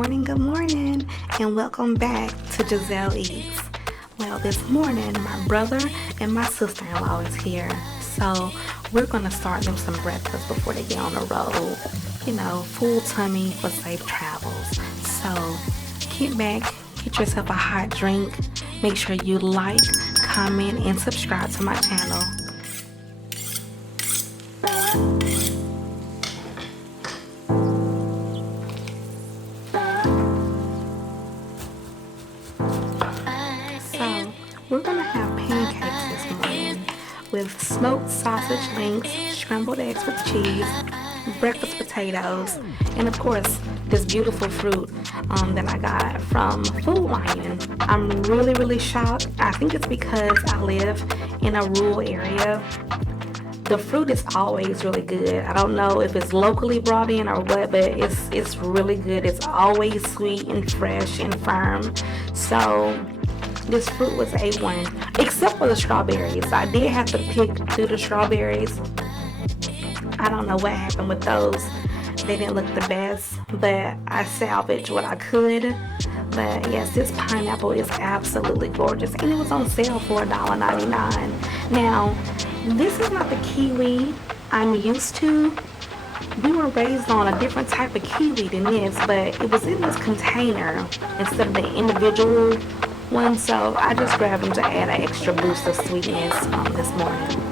good morning, and welcome back to Giselle Eats. Well, this morning, my brother and my sister-in-law is here, so we're going to start them some breakfast before they get on the road. You know, full tummy for safe travels. So, get back, get yourself a hot drink, make sure you like, comment, and subscribe to my channel. We're gonna have pancakes this morning with smoked sausage links, scrambled eggs with cheese, breakfast potatoes, and of course this beautiful fruit that I got from Food Lion. I'm really shocked. I think it's because I live in a rural area. The fruit is always really good. I don't know if it's locally brought in or what, but it's really good. It's always sweet and fresh and firm. So this fruit was A1, except for the strawberries. I did have to pick through the strawberries. I don't know what happened with those. They didn't look the best, but I salvaged what I could. But yes, this pineapple is absolutely gorgeous, and it was on sale for $1.99. Now, this is not the kiwi I'm used to. We were raised on a different type of kiwi than this, but it was in this container instead of the individual one, so I just grabbed them to add an extra boost of sweetness this morning.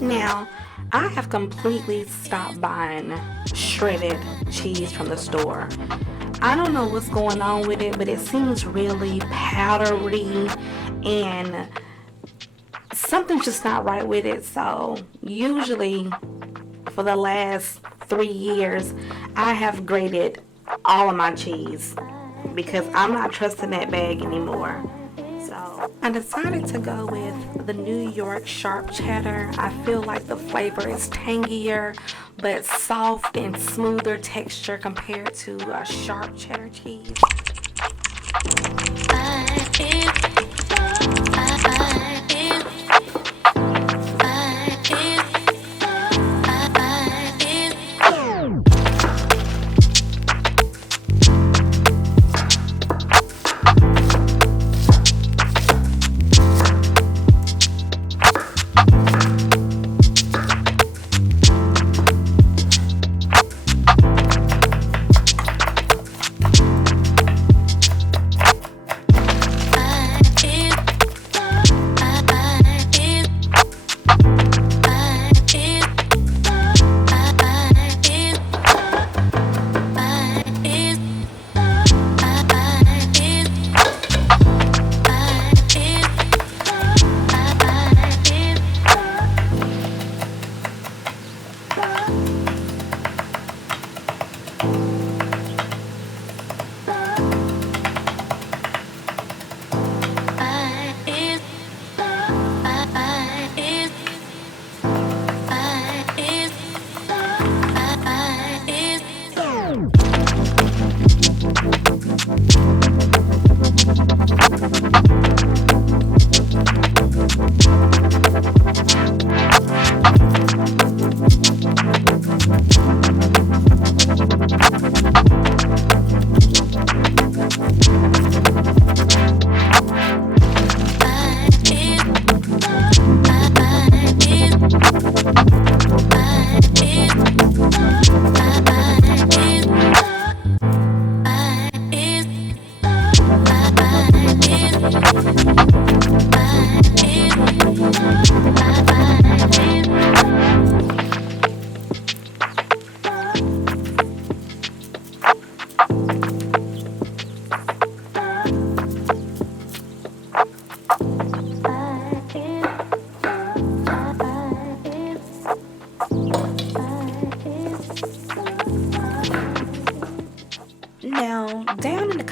Now, I have completely stopped buying shredded cheese from the store. I don't know what's going on with it, but it seems really powdery and something's just not right with it. So usually for the last 3 years, I have grated all of my cheese because I'm not trusting that bag anymore. So I decided to go with the New York sharp cheddar. I feel like the flavor is tangier but soft and smoother texture compared to a sharp cheddar cheese.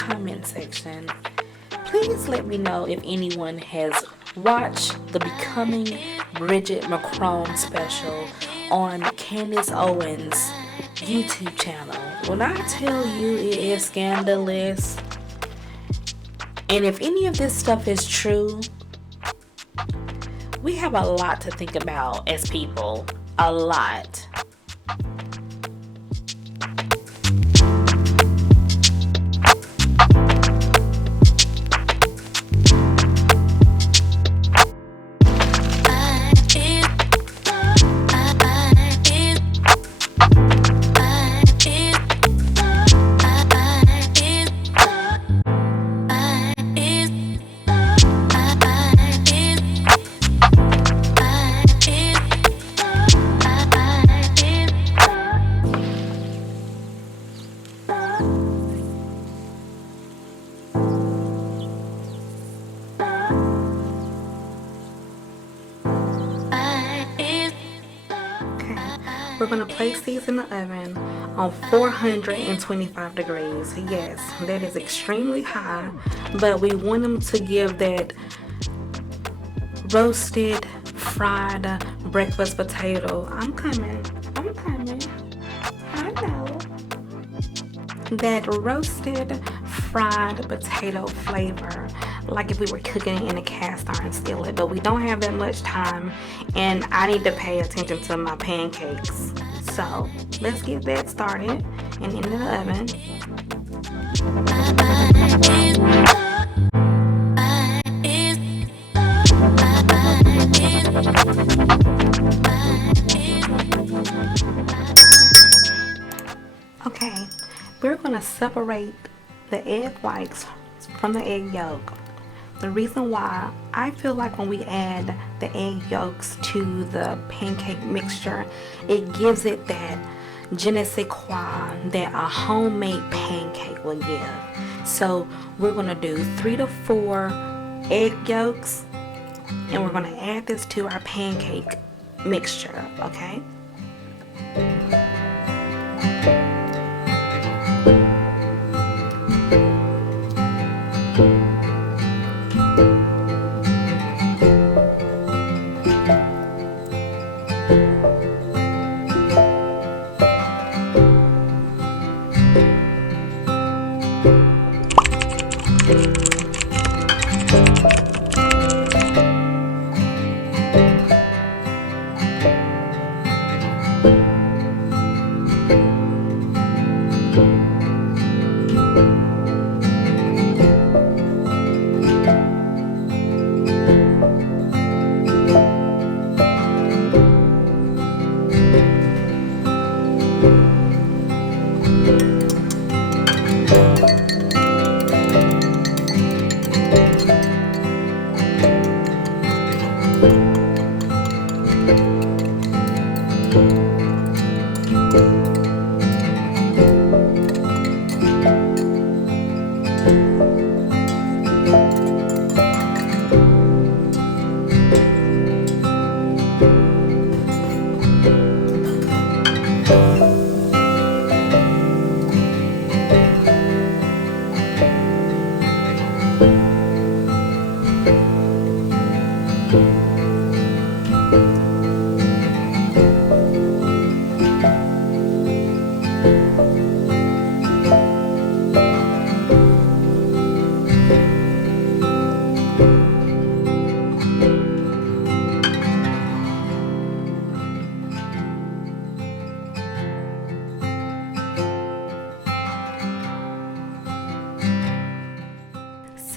comment section. Please let me know if anyone has watched the Becoming Bridget Macron special on Candace Owens' YouTube channel. When I tell you it is scandalous, and if any of this stuff is true, we have a lot to think about as people. A lot. We're going to place these in the oven on 425 degrees. Yes, that is extremely high, but we want them to give that roasted, fried breakfast potato. I'm coming. I know. That roasted, fried potato flavor, like if we were cooking it in a cast iron skillet, but we don't have that much time, and I need to pay attention to my pancakes. So let's get that started and into the oven. Okay, we're going to separate the egg whites from the egg yolk. The reason why, I feel like when we add the egg yolks to the pancake mixture, it gives it that je ne sais quoi that a homemade pancake will give. So we're going to do 3 to 4 egg yolks, and we're going to add this to our pancake mixture, okay?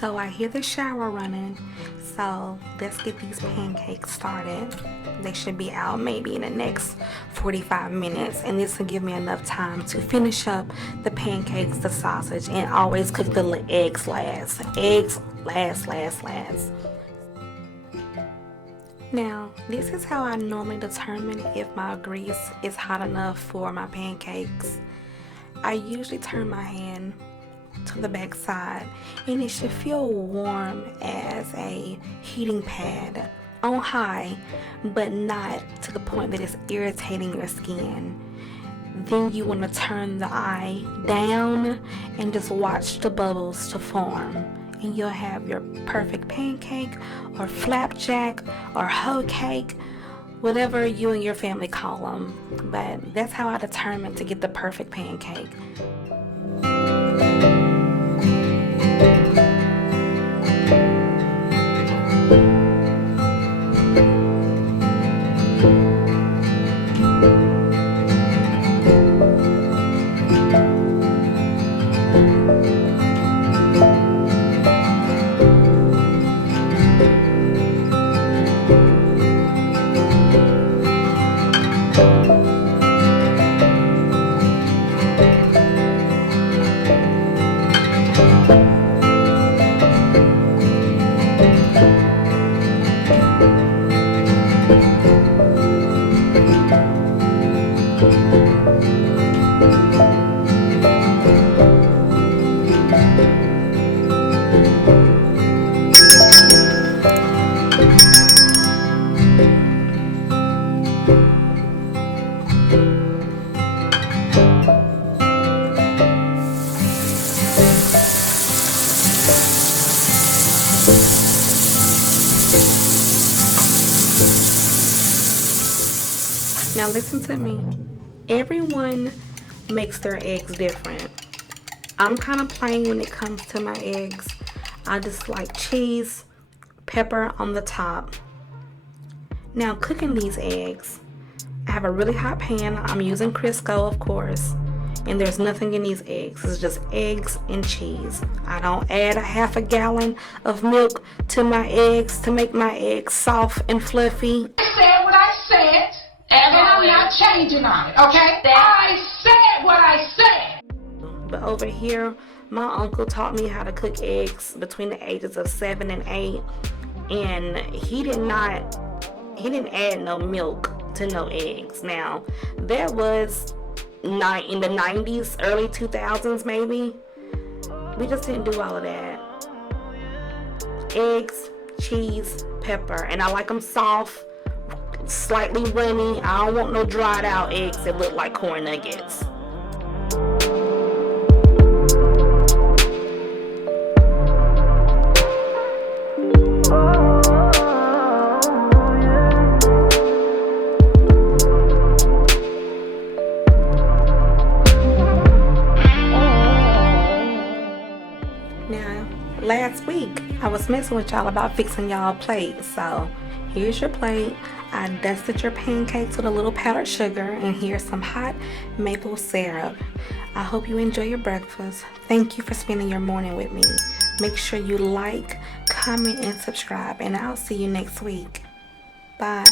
So I hear the shower running, so let's get these pancakes started. They should be out maybe in the next 45 minutes, and this will give me enough time to finish up the pancakes, the sausage, and always cook the eggs last. Eggs last. Now, this is how I normally determine if my grease is hot enough for my pancakes. I usually turn my hand to the back side, and it should feel warm as a heating pad on high, but not to the point that it's irritating your skin. Then you want to turn the eye down and just watch the bubbles to form. And you'll have your perfect pancake or flapjack or hoe cake, whatever you and your family call them. But that's how I determined to get the perfect pancake. Now listen to me. Everyone makes their eggs different. I'm kind of plain when it comes to my eggs. I just like cheese, pepper on the top. Now cooking these eggs, I have a really hot pan. I'm using Crisco, of course. And there's nothing in these eggs. It's just eggs and cheese. I don't add a half a gallon of milk to my eggs to make my eggs soft and fluffy. I said what I said, and I'm not changing on it, okay? I said what I said. But over here, my uncle taught me how to cook eggs between the ages of 7 and 8. And he didn't add no milk to no eggs. Now, that was in the 90s, early 2000s maybe. We just didn't do all of that. Eggs, cheese, pepper, and I like them soft, slightly runny. I don't want no dried out eggs that look like corn nuggets. Last week, I was messing with y'all about fixing y'all plates, so here's your plate. I dusted your pancakes with a little powdered sugar, and here's some hot maple syrup. I hope you enjoy your breakfast. Thank you for spending your morning with me. Make sure you like, comment, and subscribe, and I'll see you next week. Bye.